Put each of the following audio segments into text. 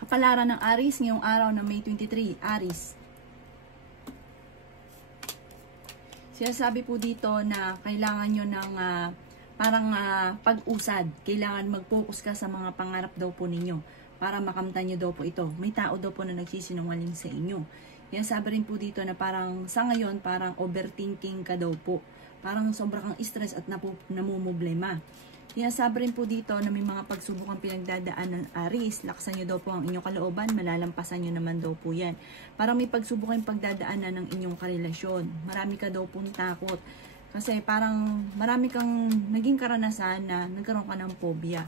Kapalaran ng Aries ngayong araw ng May 23, Aries. Sinasabi po dito na kailangan nyo ng pag-usad. Kailangan mag-focus ka sa mga pangarap daw po ninyo para makamtan nyo daw po ito. May tao daw po na nagsisinungaling sa inyo. Yan sabi rin po dito na parang sa ngayon parang overthinking ka daw po. Parang sobrang kang stress at namumblema. Yan sabi rin po dito na may mga pagsubok ang pinagdadaan ng Aries. Laksan nyo daw po ang inyong kalooban, malalampasan nyo naman daw po yan. Parang may pagsubok ang pagdadaanan ng inyong karelasyon. Marami ka daw pong takot. Kasi parang marami kang naging karanasan na nagkaroon ka ng phobia.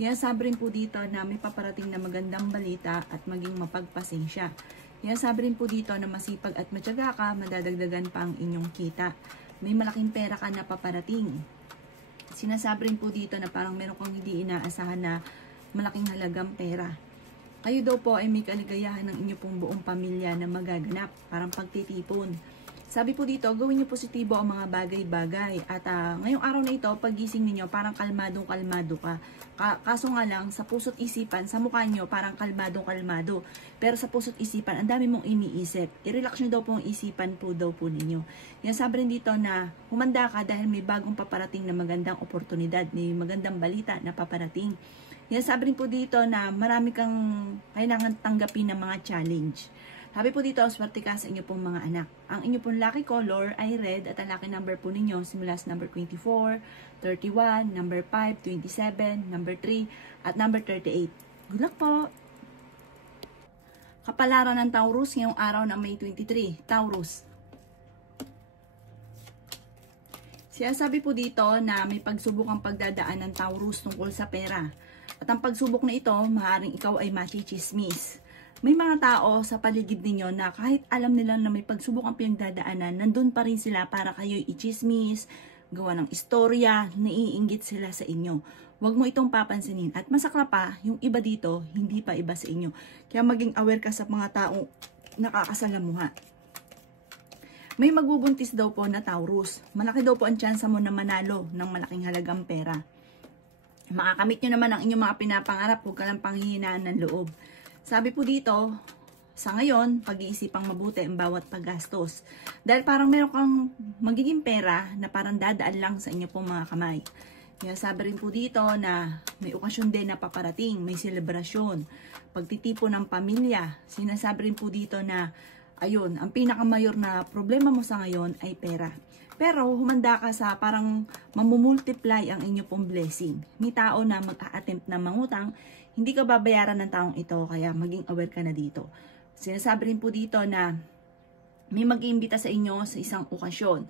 Yan sabi rin po dito na may paparating na magandang balita at maging mapagpasensya. Yan sabi rin po dito na masipag at matyaga ka, madadagdagan pa ang inyong kita. May malaking pera ka na paparating. Sinasabi rin po dito na parang meron kang hindi inaasahan na malaking halagang pera. Kayo daw po ay may kaligayahan ng inyong pong buong pamilya na magaganap, parang pagtitipon. Sabi po dito, gawin niyo positibo ang mga bagay-bagay. At ngayong araw na ito, pagising niyo parang kalmadong-kalmado ka. Kaso nga lang, sa puso't isipan, sa mukha niyo parang kalmadong-kalmado. Pero sa puso't isipan, ang dami mong iniisip. I-relax niyo daw po ang isipan po daw po ninyo. Yan sabi rin dito na humanda ka dahil may bagong paparating na magandang oportunidad, may magandang balita na paparating. Yan sabi rin po dito na marami kang kailangan tanggapin ng mga challenge. Sabi po dito, swerte ka sa inyo pong mga anak. Ang inyo pong lucky color ay red at ang lucky number po ninyo simula sa number 24, 31, number 5, 27, number 3, at number 38. Good luck po! Kapalaran ng Taurus ngayong araw ng May 23, Taurus. Sinasabi po dito na may pagsubok ang pagdadaan ng Taurus tungkol sa pera. At ang pagsubok na ito, maaaring ikaw ay machichismis. May mga tao sa paligid ninyo na kahit alam nila na may pagsubok ang pinagdadaanan, nandun pa rin sila para kayo'y i-chismis, gawa ng istorya, naiinggit sila sa inyo. Huwag mo itong papansinin. At masakla pa, yung iba dito, hindi pa iba sa inyo. Kaya maging aware ka sa mga taong nakakasalamuha. May magbubuntis daw po na Taurus. Malaki daw po ang tsansa mo na manalo ng malaking halagang pera. Makakamit nyo naman ang inyong mga pinapangarap, huwag ka lang panghihinaan ng loob. Sabi po dito, sa ngayon, pag-iisipang mabuti ang bawat paggastos. Dahil parang meron kang magiging pera na parang dadaan lang sa inyo pong mga kamay. Kaya sabi rin po dito na may okasyon din na paparating, may selebrasyon, pagtitipon ng pamilya. Sinasabi rin po dito na, ayun, ang pinakamayor na problema mo sa ngayon ay pera. Pero humanda ka sa parang mamumultiply ang inyo pong blessing. May tao na mag-a-attempt na mangutang, hindi ka babayaran ng taong ito, kaya maging aware ka na dito. Sinasabi rin po dito na may mag-iimbita sa inyo sa isang okasyon.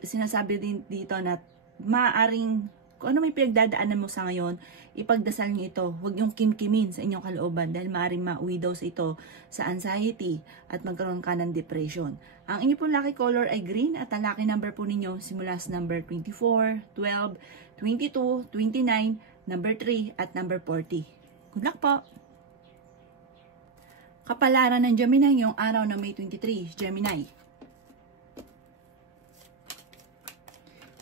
Sinasabi din dito na maaaring kung ano may pinagdadaanan mo sa ngayon, ipagdasal niyo ito. Huwag niyong kimkimin sa inyong kalooban dahil maaaring mauwi daw sa ito sa anxiety at magkaroon ka ng depression. Ang inyo pong lucky color ay green at ang lucky number po ninyo simula sa number 24, 12, 22, 29, number 3 at number 40. Good luck po! Kapalaran ng Gemini ngayong araw ng May 23, Gemini.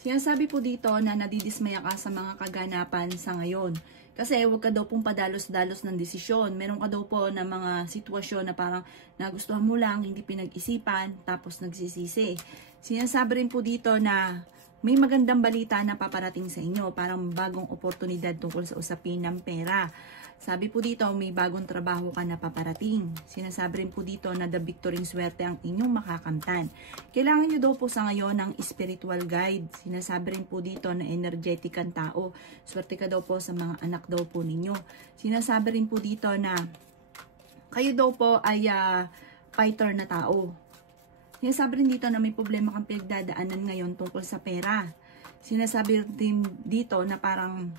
Sinasabi po dito na nadidismaya ka sa mga kaganapan sa ngayon. Kasi huwag ka daw pong padalos-dalos ng desisyon. Meron ka daw po na mga sitwasyon na parang nagustuhan mo lang, hindi pinag-isipan, tapos nagsisisi. Sinasabi rin po dito na may magandang balita na paparating sa inyo, parang bagong oportunidad tungkol sa usapin ng pera. Sabi po dito, may bagong trabaho ka na paparating. Sinasabi rin po dito na the victory swerte ang inyong makakamtan. Kailangan nyo daw po sa ngayon ng spiritual guide. Sinasabi rin po dito na energetic ang tao. Swerte ka daw po sa mga anak daw po ninyo. Sinasabi rin po dito na kayo daw po ay fighter na tao. Sinasabi rin dito na may problema kang pinagdadaanan ngayon tungkol sa pera. Sinasabi rin dito na parang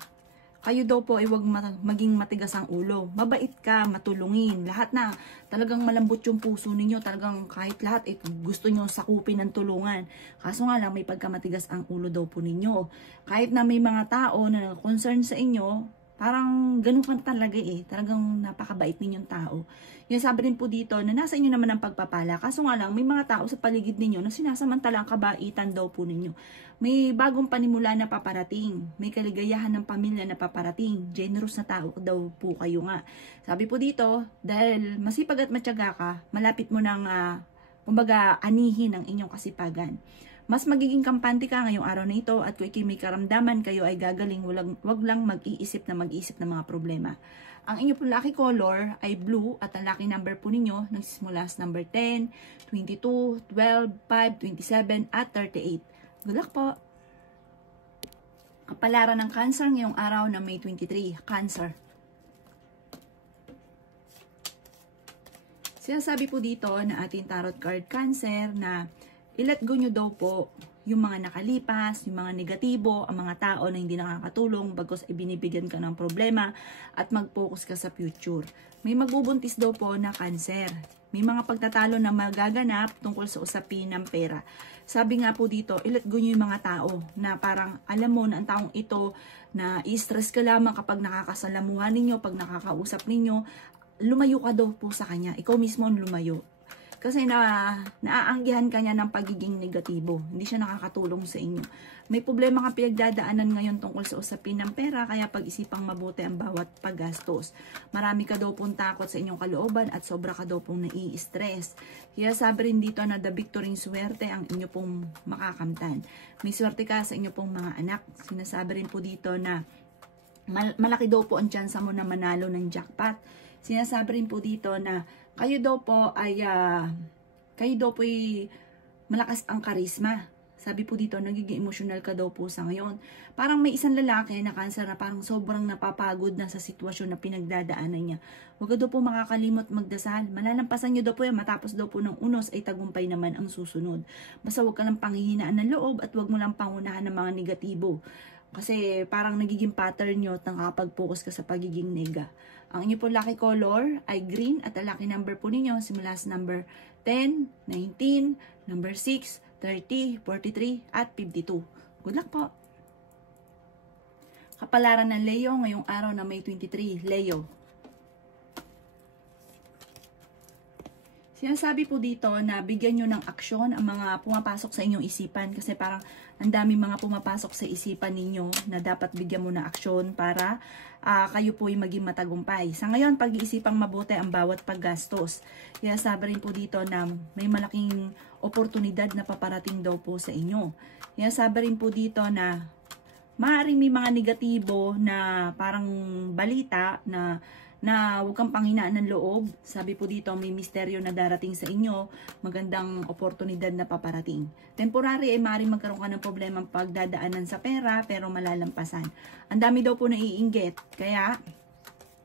kayo daw po ay huwag maging matigas ang ulo. Mabait ka, matulungin. Lahat na talagang malambot yung puso ninyo. Talagang kahit lahat gusto nyo sakupin ng tulungan. Kaso nga lang may pagkamatigas ang ulo daw po ninyo. Kahit na may mga tao na concern sa inyo, Parang ganun ka talaga eh. Talagang napakabait ninyong tao. Yung sabi rin po dito na nasa inyo naman ang pagpapala. Kaso nga lang, may mga tao sa paligid ninyo na sinasamantala ang kabaitan daw po ninyo. May bagong panimula na paparating. May kaligayahan ng pamilya na paparating. Generous na tao daw po kayo nga. Sabi po dito, dahil masipag at matyaga ka, malapit mo nang kumbaga anihin ang inyong kasipagan. Mas magiging kampante ka ngayong araw na ito at kung may karamdaman kayo ay gagaling, wag lang mag-iisip ng mga problema. Ang inyo po lucky color ay blue at ang lucky number po ninyo nagsisimula sa number 10, 22, 12, 5, 27 at 38. Good luck po! Kapalaran ng Cancer ngayong araw na May 23, Cancer. Sinasabi po dito na ating tarot card Cancer na i-let go nyo daw po yung mga nakalipas, yung mga negatibo, ang mga tao na hindi nakakatulong bagos ay binibigyan ka ng problema at mag-focus ka sa future. May magbubuntis daw po na Cancer. May mga pagtatalo na magaganap tungkol sa usapin ng pera. Sabi nga po dito, i-let go nyo yung mga tao na parang alam mo na ang taong ito na i-stress ka lamang kapag nakakasalamuhan ninyo, pag nakakausap ninyo, lumayo ka daw po sa kanya. Ikaw mismo ang lumayo. Kasi naaanggihan ka niya ng pagiging negatibo. Hindi siya nakakatulong sa inyo. May problema kang pinagdadaanan ngayon tungkol sa usapin ng pera, kaya pag-isipang mabuti ang bawat paggastos. Marami ka daw pong takot sa inyong kalooban at sobra ka daw pong nai-stress. Kaya sabi rin dito na the victory swerte ang inyo pong makakamtan. May swerte ka sa inyo pong mga anak. Sinasabi rin po dito na malaki daw po ang tsansa mo na manalo ng jackpot. Sinasabi rin po dito na kayo daw po ay malakas ang karisma. Sabi po dito, nagiging emotional ka daw po sa ngayon. Parang may isang lalaki na Cancer na parang sobrang napapagod na sa sitwasyon na pinagdadaanan niya. Huwag daw po makakalimot magdasal. Malalampasan niyo daw po yan. Matapos daw po ng unos ay tagumpay naman ang susunod. Basta huwag ka lang panghihinaan ng loob at huwag mo lang pangunahan ng mga negatibo. Kasi parang nagiging pattern nyo at nakapag-focus ka sa pagiging nega. Ang inyo po lucky color ay green at ang lucky number po ninyo simula sa number 10, 19, number 6, 30, 43, at 52. Good luck po! Kapalaran ng Leo ngayong araw na May 23, Leo. Sinasabi po dito na bigyan nyo ng aksyon ang mga pumapasok sa inyong isipan kasi parang ang dami mga pumapasok sa isipan ninyo na dapat bigyan mo ng aksyon para kayo po ay maging matagumpay. Sa ngayon, pag-iisipang mabuti ang bawat paggastos. Kaya sabi rin po dito na may malaking oportunidad na paparating daw po sa inyo. Kaya sabi rin po dito na maaaring may mga negatibo na parang balita na huwag kang panghinaan ng loob. Sabi po dito, may misteryo na darating sa inyo, magandang oportunidad na paparating. Temporary ay maaaring magkaroon ka ng problema pagdadaanan sa pera, pero malalampasan. Ang dami daw po naiinggit, kaya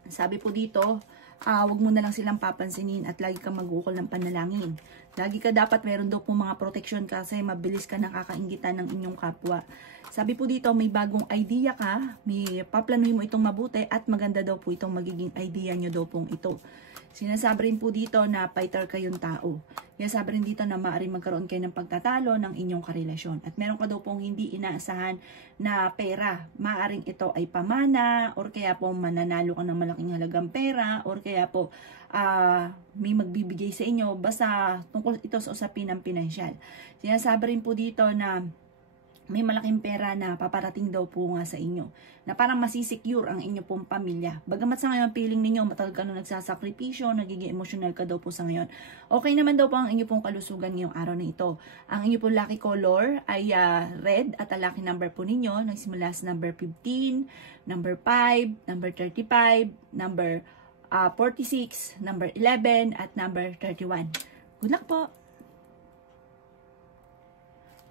sabi po dito, huwag mo na lang silang papansinin at lagi kang mag-ukol ng panalangin. Lagi ka dapat meron daw po mga proteksyon kasi mabilis ka nakakainggitan ng inyong kapwa. Sabi po dito, may bagong idea ka, may paplanuhin mo itong mabuti at maganda daw po itong magiging idea nyo daw pong ito. Sinasabi rin po dito na fighter kayong tao. Kaya sabi rin dito na maaaring magkaroon kayo ng pagtatalo ng inyong karelasyon. At meron ka daw pong hindi inaasahan na pera. Maaaring ito ay pamana or kaya po mananalo ka ng malaking halagang pera or kaya po may magbibigay sa inyo. Basta tungkol ito sa usapin ng pinansyal. Sinasabi rin po dito na may malaking pera na paparating daw po nga sa inyo. Na parang masisecure ang inyo pong pamilya. Bagamat sa ngayon, feeling ninyo, matagal ka nung nagsasakripisyo, nagiging emotional ka daw po sa ngayon. Okay naman daw po ang inyo pong kalusugan ngayong araw na ito. Ang inyo pong lucky color ay red at ang lucky number po ninyo, nagsimula sa number 15, number 5, number 35, number 46, number 11, at number 31. Good luck po!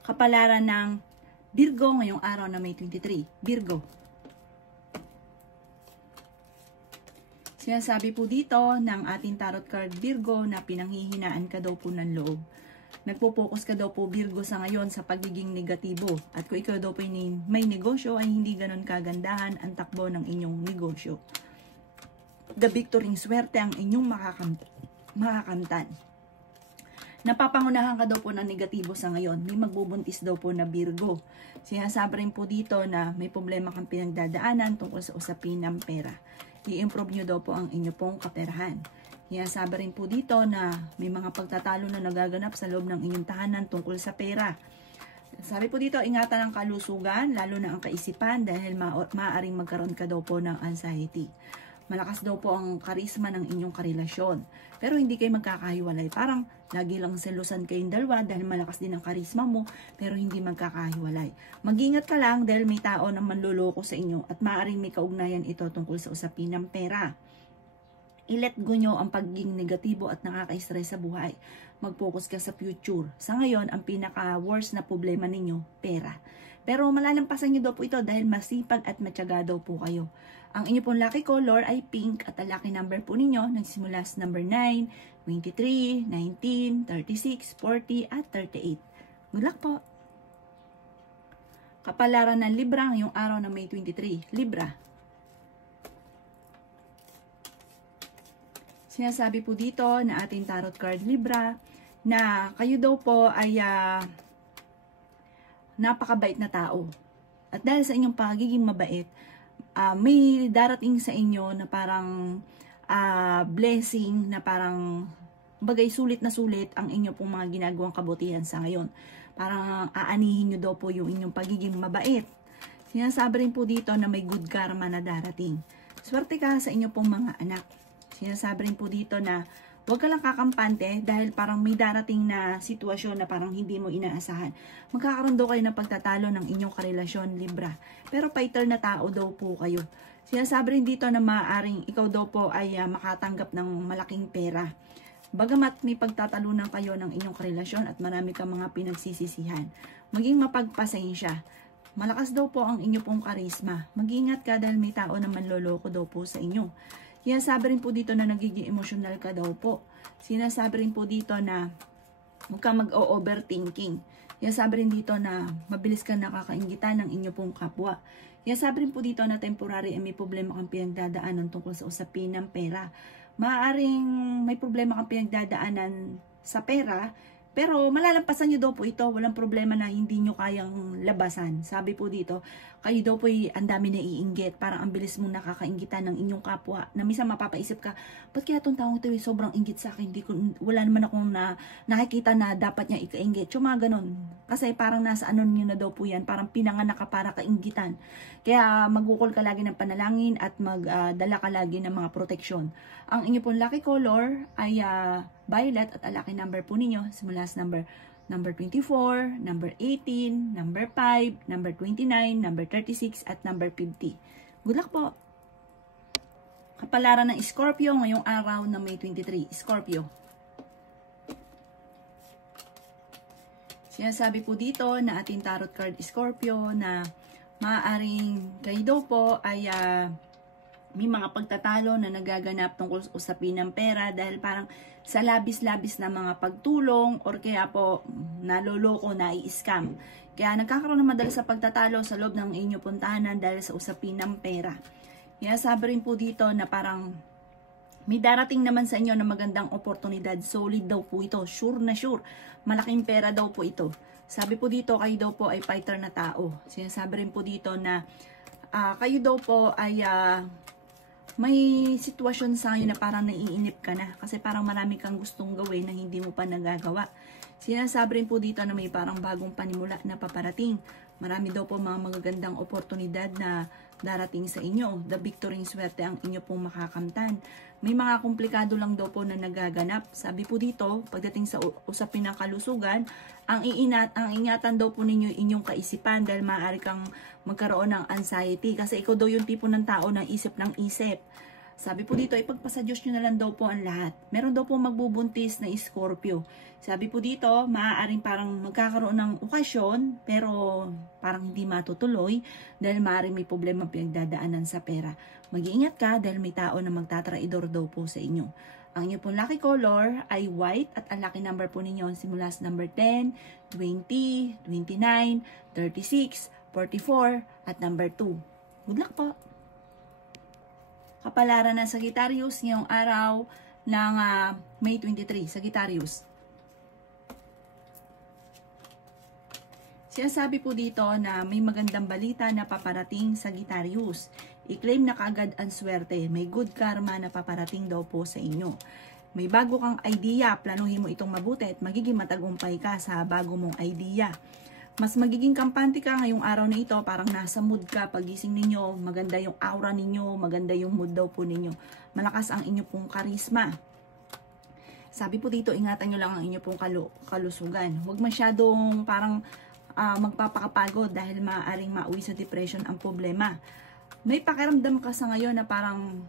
Kapalaran ng Virgo ngayong araw na May 23. Virgo. Sinasabi po dito ng ating tarot card Virgo na pinanghihinaan ka daw po ng loob. Nagpo-focus ka daw po Virgo sa ngayon sa pagiging negatibo. At kung ikaw daw po may negosyo ay hindi ganon kagandahan ang takbo ng inyong negosyo. The victory swerte ang inyong makakamtan. Napapangunahan ka daw po ng negatibo sa ngayon. May magbubuntis daw po na Virgo. Sinasabi rin po dito na may problema kang pinagdadaanan tungkol sa usapin ng pera. I-improve nyo daw po ang inyo pong kaperahan. Sinasabi rin po dito na may mga pagtatalo na nagaganap sa loob ng inyong tahanan tungkol sa pera. Sabi po dito, ingatan ang kalusugan, lalo na ang kaisipan dahil maaaring magkaroon ka daw po ng anxiety. Malakas daw po ang karisma ng inyong karelasyon. Pero hindi kayo magkakahiwalay. Parang lagi lang selusan kayong dalawa dahil malakas din ang karisma mo pero hindi magkakahiwalay. Mag-ingat ka lang dahil may tao na manloloko sa inyo at maaaring may kaugnayan ito tungkol sa usapin ng pera. I-let go nyo ang pagiging negatibo at nakaka-stress sa buhay. Mag-focus ka sa future. Sa ngayon, ang pinaka-worst na problema ninyo, pera. Pero malalampasan nyo daw po ito dahil masipag at matyaga daw po kayo. Ang inyo pong lucky color ay pink at ang lucky number po ninyo nagsimula sa number 9, 23, 19, 36, 40 at 38. Good luck po! Kapalaran ng Libra ngayong araw ng May 23. Libra. Sinasabi po dito na ating tarot card Libra na kayo daw po ay napakabait na tao. At dahil sa inyong pagiging mabait, may darating sa inyo na parang blessing na parang bagay sulit na sulit ang inyo pong mga ginagawang kabutihan sa ngayon. Parang aanihin nyo daw po yung inyong pagiging mabait. Sinasabi rin po dito na may good karma na darating. Swerte ka sa inyo pong mga anak. Sinasabi rin po dito na huwag ka lang kakampante dahil parang may darating na sitwasyon na parang hindi mo inaasahan. Magkakaroon daw kayo ng pagtatalo ng inyong karelasyon, Libra. Pero fighter na tao daw po kayo. Sinasabi rin dito na maaaring ikaw daw po ay makatanggap ng malaking pera. Bagamat may pagtatalunan kayo ng inyong karelasyon at marami kang mga pinagsisisihan. Maging mapagpasensya. Malakas daw po ang inyo pong karisma. Mag-ingat ka dahil may tao na manloloko daw po sa inyo. Sinasabi rin po dito na nagiging emotional ka daw po. Sinasabi rin po dito na huwag kang mag-overthinking. Sinasabi rin dito na mabilis ka nakakaingitan ng inyo pong kapwa. Sinasabi rin po dito na temporary may problema kang pinagdadaanan tungkol sa usapin ng pera. Maaaring may problema kang pinagdadaanan sa pera, pero malalampasan nyo daw po ito. Walang problema na hindi nyo kayang labasan. Sabi po dito, kayo daw po ang dami na iinggit. Parang ang bilis mong nakakainggitan ng inyong kapwa. Na minsan mapapaisip ka, ba't kaya itong taong ito sobrang inggit sa akin? Wala naman akong nakikita na dapat niya ikainggit. So mga ganun. Kasi parang nasa ano nyo na daw po yan. Parang pinanganak ka para kainggitan. Kaya magukol ka lagi ng panalangin at magdala ka lagi ng mga proteksyon. Ang inyo pong lucky color ay violet at ang lucky number po ninyo simula sa number 24, number 18, number 5, number 29, number 36 at number 50. Good luck po! Kapalaran ng Scorpio ngayong araw na May 23. Scorpio. Sinasabi po dito na ating tarot card Scorpio na maaaring kayo daw po ay may mga pagtatalo na nagaganap tungkol sa usapin ng pera dahil parang sa labis-labis na mga pagtulong or kaya po naloloko, na-i-scam. Kaya nagkakaroon ng madalas sa pagtatalo sa loob ng inyo puntahanan dahil sa usapin ng pera. Kaya sabi rin po dito na parang may darating naman sa inyo na magandang oportunidad. Solid daw po ito. Sure na sure. Malaking pera daw po ito. Sabi po dito, kayo daw po ay fighter na tao. Sinasabi rin po dito na kayo daw po ay may sitwasyon sa ngayon na parang naiinip ka na kasi parang marami kang gustong gawin na hindi mo pa nagagawa. Sinasabi rin po dito na may parang bagong panimula na paparating. Marami daw po mga magagandang oportunidad na darating sa inyo. The victory swerte ang inyo pong makakamtan. May mga komplikado lang daw po na nagaganap. Sabi po dito, pagdating sa usapin ng kalusugan, ang ingatan daw po ninyo inyong kaisipan dahil maaari kang magkaroon ng anxiety kasi ikaw daw yung tipo ng tao na isip ng isip. Sabi po dito, ipagpasa Diyos nyo na lang daw po ang lahat. Meron daw po magbubuntis na Scorpio. Sabi po dito, maaaring parang magkakaroon ng okasyon pero parang hindi matutuloy dahil maaaring may problema pinagdadaanan sa pera. Mag-iingat ka dahil may tao na magtatraidor daw po sa inyo. Ang inyo pong lucky color ay white at ang lucky number po ninyo simula sa number 10, 20, 29, 36, 44 at number 2. Good luck po! Kapalaran ng Sagittarius ngayong araw ng May 23. Sagittarius. Sinasabi po dito na may magandang balita na paparating sa Sagittarius. I-claim na kaagad ang swerte. May good karma na paparating daw po sa inyo. May bago kang idea, planuhin mo itong mabuti at magiging matagumpay ka sa bago mong idea. Mas magiging kampante ka ngayong araw na ito, parang nasa mood ka pagising ninyo, maganda yung aura ninyo, maganda yung mood daw po ninyo. Malakas ang inyo pong karisma. Sabi po dito, ingatan nyo lang ang inyo pong kalusugan. Huwag masyadong parang magpapakapagod dahil maaaring mauwi sa depression ang problema. May pakiramdam ka sa ngayon na parang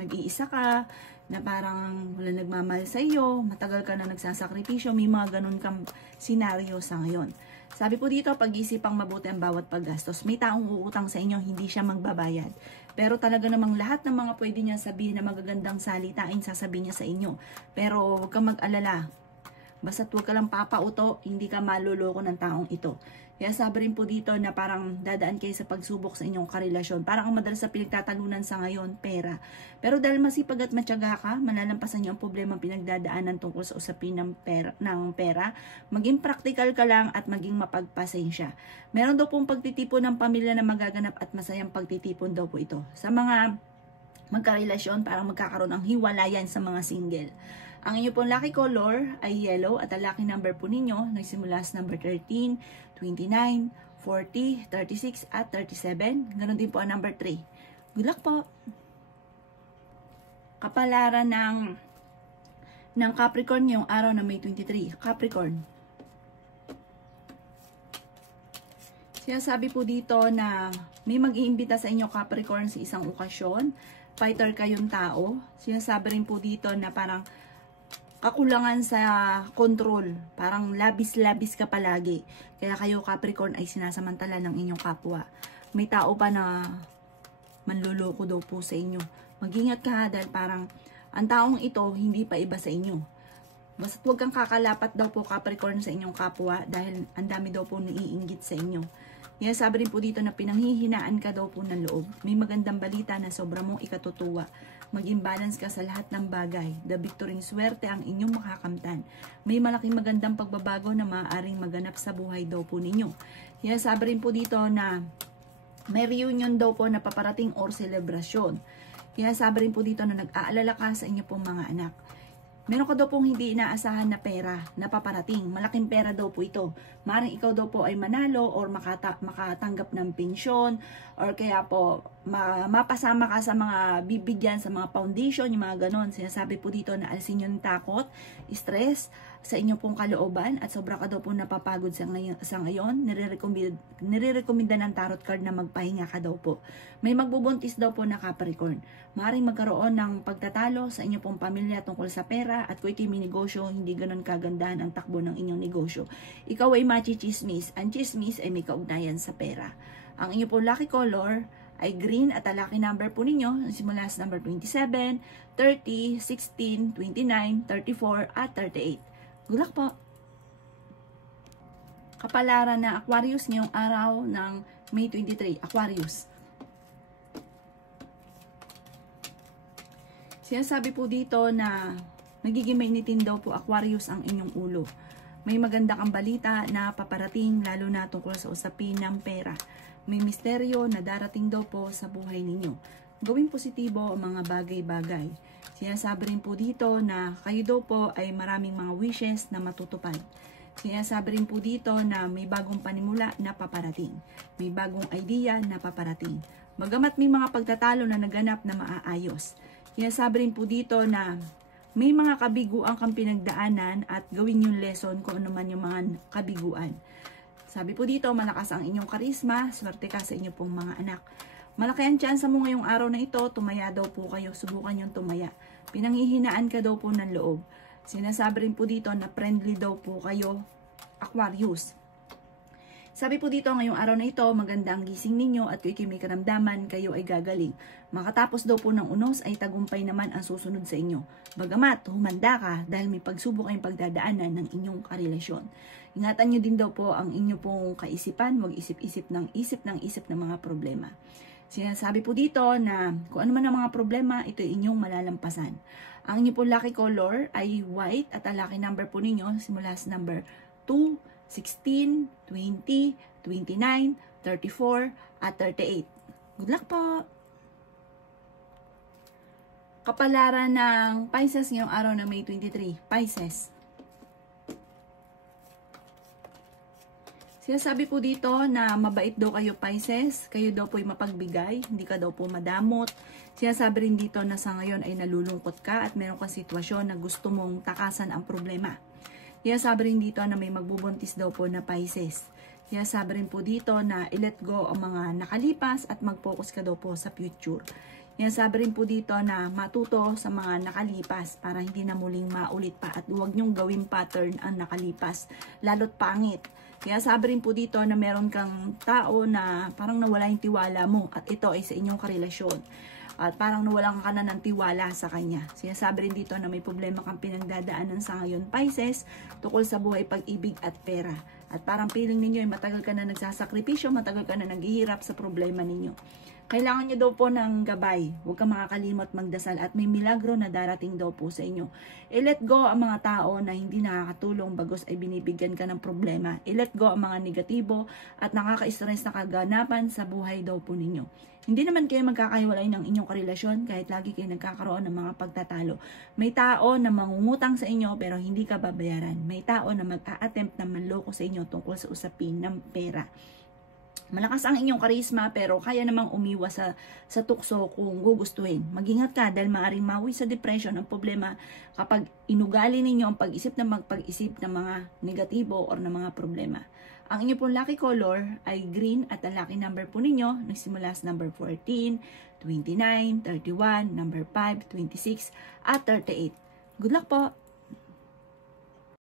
nag-iisa ka, na parang wala nagmamahal sa iyo, matagal ka na nagsasakripisyo, may mga ganun kang senaryo sa ngayon. Sabi po dito, pag-isipang mabuti ang bawat paggastos. May taong uutang sa inyo, hindi siya magbabayad. Pero talaga namang lahat ng mga pwede niya sabihin na magagandang salitain, sasabihin niya sa inyo. Pero huwag kang mag-alala. Basta't huwag ka lang papauto, hindi ka maluloko ng taong ito. Kaya sabi rin po dito na parang dadaan kayo sa pagsubok sa inyong karelasyon. Parang ang madalas sa pinagtatalunan sa ngayon, pera. Pero dahil masipag at matyaga ka, malalampasan niyo ang problema pinagdadaanan tungkol sa usapin ng pera. Maging practical ka lang at maging mapagpasensya. Meron daw pong pagtitipon ng pamilya na magaganap at masayang pagtitipon daw po ito. Sa mga magkarelasyon, parang magkakaroon ng hiwalayan sa mga single. Ang inyo pong lucky color ay yellow at ang lucky number po ninyo nagsimula sa number 13, 29, 40, 36 at 37. Ganon din po ang number 3. Good luck po! Kapalaran ng Capricorn yung araw na May 23. Capricorn. Sinasabi po dito na may mag-iimbita sa inyo Capricorn sa isang okasyon. Fighter kayong tao. Sinasabi rin po dito na parang kakulangan sa control. Parang labis-labis ka palagi. Kaya kayo Capricorn ay sinasamantala ng inyong kapwa. May tao pa na manluloko daw po sa inyo. Mag-ingat ka dahil parang ang taong ito hindi pa iba sa inyo. Basta huwag kang kakalapat daw po Capricorn sa inyong kapwa dahil ang dami daw po naiinggit sa inyo. Kaya sabi rin po dito na pinanghihinaan ka daw po ng loob. May magandang balita na sobra mong ikatutuwa. Maging balance ka sa lahat ng bagay. The victory swerte ang inyong makakamtan. May malaking magandang pagbabago na maaaring maganap sa buhay daw po ninyo. Kaya sabi rin po dito na may reunion daw po na paparating or selebrasyon. Kaya sabi rin po dito na nag-aalala ka sa inyo pong mga anak. Meron ka daw pong hindi inaasahan na pera na paparating. Malaking pera daw po ito. Maaaring ikaw daw po ay manalo or makatanggap ng pensyon or kaya po mapasama ka sa mga bibigyan sa mga foundation, yung mga ganon. Sinasabi po dito na alisin yung takot, stress sa inyo pong kalooban at sobra ka daw po napapagod sa ngayon. Nire-recommenda ng tarot card na magpahinga ka daw po. May magbubuntis daw po na Capricorn. Maaaring magkaroon ng pagtatalo sa inyo pong pamilya tungkol sa pera at kung ito'y negosyo, hindi ganon kagandahan ang takbo ng inyong negosyo. Ikaw ay machichismis. Ang chismis ay may kaugnayan sa pera. Ang inyo pong lucky color ay green at ang lucky number po ninyo simula sa number 27, 30, 16, 29, 34 at 38. Good luck po! Kapalaran na Aquarius ngayong araw ng May 23. Aquarius. Sinasabi po dito na magiging mainitin daw po Aquarius ang inyong ulo. May maganda kang balita na paparating lalo na tungkol sa usapin ng pera. May misteryo na darating daw po sa buhay ninyo. Gawing positibo ang mga bagay-bagay. Sinasabi rin po dito na kayo daw po ay maraming mga wishes na matutupad. Sinasabi rin po dito na may bagong panimula na paparating. May bagong idea na paparating. Bagamat may mga pagtatalo na naganap na maaayos. Sinasabi rin po dito na may mga kabiguan kang pinagdaanan at gawin yung lesson kung ano man yung mga kabiguan. Sabi po dito, malakas ang inyong karisma, swerte ka sa inyong pong mga anak. Malaki ang tsansa mo ngayong araw na ito, tumaya daw po kayo, subukan yung tumaya. Pinanghihinaan ka daw po ng loob. Sinasabi rin po dito na friendly daw po kayo, Aquarius. Sabi po dito, ngayong araw na ito, maganda ang gising ninyo at kung may karamdaman, kayo ay gagaling. Makatapos daw po ng unos ay tagumpay naman ang susunod sa inyo. Bagamat, humanda ka dahil may pagsubok kayong pagdadaanan ng inyong karelasyon. Ingatan nyo din daw po ang inyo pong kaisipan, huwag isip-isip ng mga problema. Sinasabi po dito na kung ano man ang mga problema, ito ay inyong malalampasan. Ang inyo po lucky color ay white at ang lucky number po ninyo simula sa number 2, 16, 20, 29, 34, at 38. Good luck po! Kapalaran ng Pisces ngayong araw na May 23. Pisces. Sinasabi po dito na mabait daw kayo Pisces, kayo daw po ay mapagbigay, hindi ka daw po madamot. Sinasabi rin dito na sa ngayon ay nalulungkot ka at meron kang sitwasyon na gusto mong takasan ang problema. Sinasabi rin dito na may magbubuntis daw po na Pisces. Sinasabi rin po dito na i-let go ang mga nakalipas at mag-focus ka daw po sa future. Sinasabi rin po dito na matuto sa mga nakalipas para hindi na muling maulit pa at huwag nyong gawing pattern ang nakalipas, lalo't pangit. Kaya sabi rin po dito na meron kang tao na parang nawala yung tiwala mo at ito ay sa inyong karelasyon. At parang nawalan ka na ng tiwala sa kanya. Sinasabi rin dito na may problema kang pinagdadaanan sa ngayon, Pisces, tukol sa buhay, pag-ibig at pera. At parang feeling ninyo ay matagal ka na nagsasakripisyo, matagal ka na naghihirap sa problema ninyo. Kailangan nyo daw po ng gabay. Huwag kang makakalimot magdasal at may milagro na darating daw po sa inyo. I-let go ang mga tao na hindi nakakatulong bagos ay binibigyan ka ng problema. I-let go ang mga negatibo at nakaka-stress na kaganapan sa buhay daw po ninyo. Hindi naman kayo magkakahiwalay ng inyong karelasyon kahit lagi kayo nagkakaroon ng mga pagtatalo. May tao na mangungutang sa inyo pero hindi ka babayaran. May tao na mag-a-attempt na manloko sa inyo tungkol sa usapin ng pera. Malakas ang inyong karisma pero kaya namang umiwas sa tukso kung gugustuhin. Mag-ingat ka dahil maaaring mawi sa depression ang problema kapag inugali ninyo ang pag-isip na magpag-isip ng mga negatibo or ng mga problema. Ang inyong pong lucky color ay green at ang lucky number po ninyo nagsimula sa number 14, 29, 31, number 5, 26 at 38. Good luck po!